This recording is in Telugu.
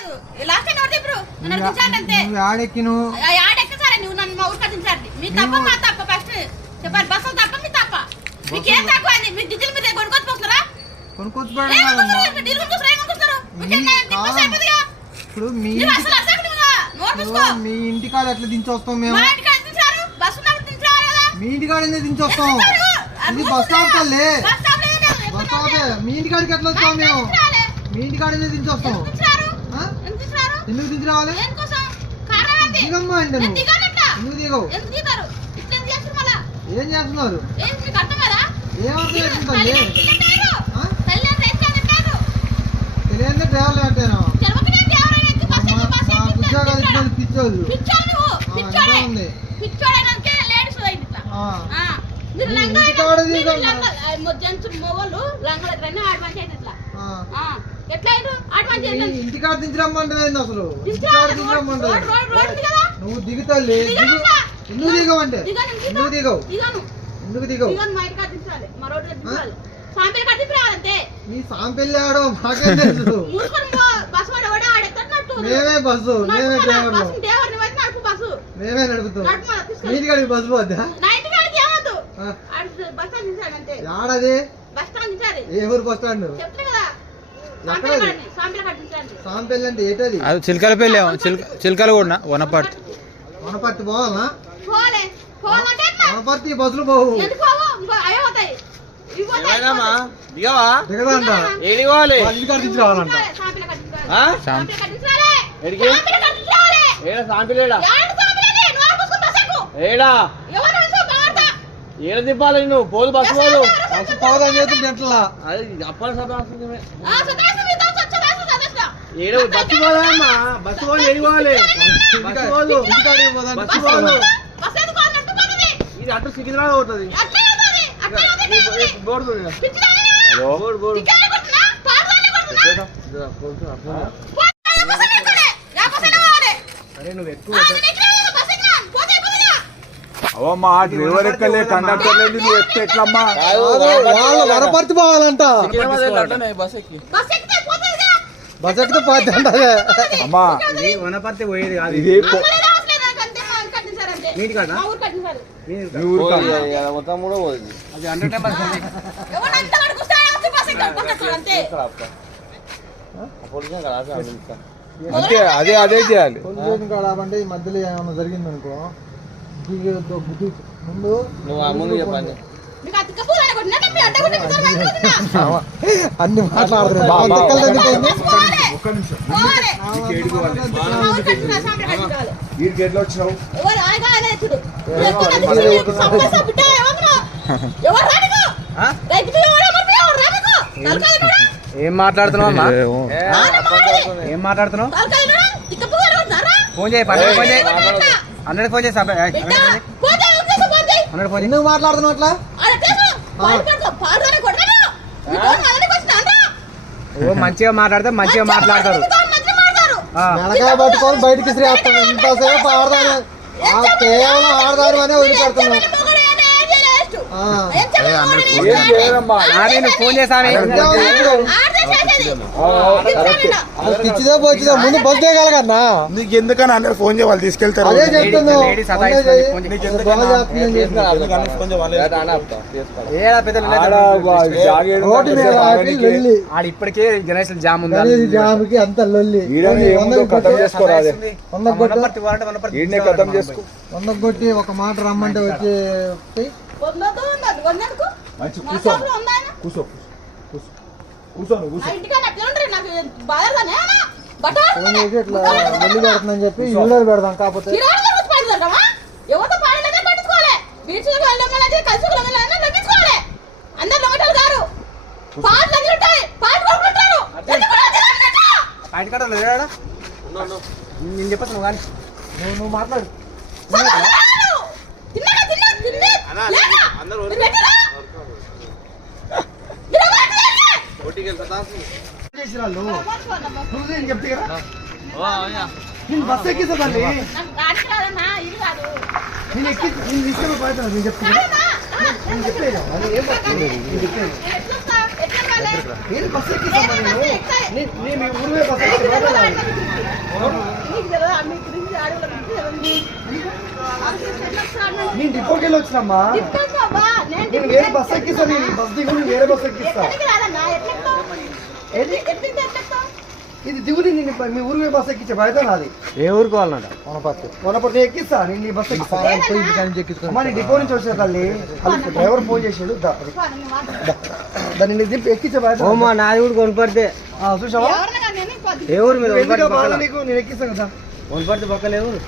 లేదు లాస్ట్ టైం ఎవరు చెప్పరు నన్ను దించాలి అంతే నువ్వు ఆడెక్కిను ఆడెక్క సరే నువ్వు నన్ను మా ఊరికి దించాలి మీ తప్ప మా తప్ప ఫస్ట్ చెప్పాలి బస్సు తప్ప మీ తప్ప మీకేం తక్కువ అండి మీ డీజిల్ మీద కొనుక్కొచ్చుకుంటారా ఇప్పుడు మీ ఇంటికాడ ఎట్లా దించొస్తాం మేము మీ ఇంటికాడ ఎందుకు దించొస్తాం ఇది బస్ స్టాప్ కల్లే బస్ స్టాప్ మీ ఇంటికాడికి ఎట్లా వస్తాం మేము మీ ఇంటికాడ ఎందుకు దించొస్తాం ఎందుకు దించి రావాలి దిగమ్మా అంటే నువ్వు దిగవు ఏం చేస్తున్నారు ఏమర్థం తెలియదు డ్రైవర్లు అంటేనా ఉద్యోగాలు ఇచ్చిన పిచ్చోళ్ళు ఉంది ఇంటికాడ దించరమ్మంటే అసలు ఇంటికాడ దించరమ్మంటే నువ్వు దిగుతాలి ఎందుకు దిగవంటే ఎందుకు దిగవు ఎందుకు దిగవు నీ సాంపెల్లి ఆడో మాకేం తెలుసు మేమే బస్సు మేమే డ్రైవర్లు మేమే నడుపుతాం మీ ఇంటికాడికి బస్సు పోద్దా ఆడది ఏ ఊరు బస్ స్టాండ్ సాంపెల్లి అంటే ఏంటది చిలకల పెళ్ళి చిలకలు కూడా వనపర్తి వనపర్తి పోవాలా వనపర్తి బస్సులు పోవు దిగదంట ఇంటికాడ దించి రావాలంట ఏడ తిప్పాలి నువ్వు పోదు బస్సు పోదు బస్సు పోదని చేతులు తింటలా అది అప్పని ఏడ బస్సు పోదమ్మా బస్సు పోదు ఏడిపోవాలి బస్సు పోదు బస్సు పోదు ఇది అటు సికింద్రాబాద్ అవుతుంది బోర్డు బోర్డు అరే నువ్వు ఎక్కువ అవమ్మా డ్రైవర్ ఎక్కలే కండక్టర్ లేదు నువ్వు ఎక్కితే ఎట్లమ్మా వాళ్ళు వనపర్తి పోవాలంట బస్ ఎక్కితే పోతే అంటే అమ్మా వనపర్తి పోయేది కాదు ఇది మొత్తం కూడా పోయింది అది 100 అంతే అదే అదే చేయాలి కాబట్టి ఈ మధ్యలో ఏమైనా జరిగింది అనుకో ముందు ముందు చెప్పండి అన్ని మాట్లాడుతున్నాయి ఎట్లా వచ్చినావు ఏం మాట్లాడుతున్నావు అమ్మా ఏం మాట్లాడుతున్నావు ఫోన్ చేయి పన్నెండు ఫోన్ చేయి 100 ఫోన్ చేసి 100 ఫోన్ ఎందుకు మాట్లాడుతున్నావు అట్లా మంచిగా మాట్లాడితే మంచిగా మాట్లాడతారు మెడకాయ పట్టుకొని బయటికి శ్రేస్తాను ఇంతసేపు ఆడదాను కేవలం ఆడదాను అనే వదిలిపెడుతున్నాను ఫోన్ చేసాను పిచ్చిదే పోచ్చిదా ముందు బస్ దిగలగన్నా నీకు ఎందుకని అందరు ఫోన్ చేయ వాళ్ళు తీసుకెళ్తారు అదే చెప్తున్నావు ఇప్పటికే జనరేషన్ జామ్ ఉంది జామ్కి అంత లొల్లి వందకు కొట్టి ఒక మాట రమ్మంటే వచ్చి కూర్చో ఇట్లా వెళ్ళి పెడుతుందని చెప్పి ఇల్లు పెడదాం కాకపోతే నేను చెప్పచ్చు కానీ నువ్వు మాట్లాడు బస్ ఎక్కించదండి నేను ఎక్కి నేను చెప్తాను నేను చెప్పేది బస్ ఎక్కిస్తాను నేను ఊరివే బస్ ఎక్కి పడినాను. నేను డిపోకి వెళ్ళి వచ్చినమ్మా. తిప్పుకొచ్చావా? నేను నేను వేరే బస్ ఎక్కిస్తా, నేను బస్ దిగు, నేను వేరే బస్ ఎక్కిస్తా. ఎక్కడికి రాదన్నా? ఎట్లెక్కుతావు? ఎట్లెక్కితే ఎట్లెక్కుతావు? ఇది దిగుది, నేను మీ ఊరికి పోయి బస్ ఎక్కించే బాధ్యత నాది. ఏ ఊరికి వాళ్ళంట వనపర్తి నేను ఎక్కిస్తా, నేను నీ బస్ ఎక్కిస్తా. అమ్మా నీ డిపో నుంచి వచ్చే తల్లి, డ్రైవర్ ఫోన్ చేసాడు, దాన్ని నేను దింపి ఎక్కించే బాధ్యత. ఓమా నాది కూడా కొనపడితే చూసావా? ఎవరిని కానీ నేను పొద్దు ఏ ఊరు మీద ఎందుకు బాధ నీకు? నేను ఎక్కిస్తాను కదా. కొనపడితే పక్కలే ఊరు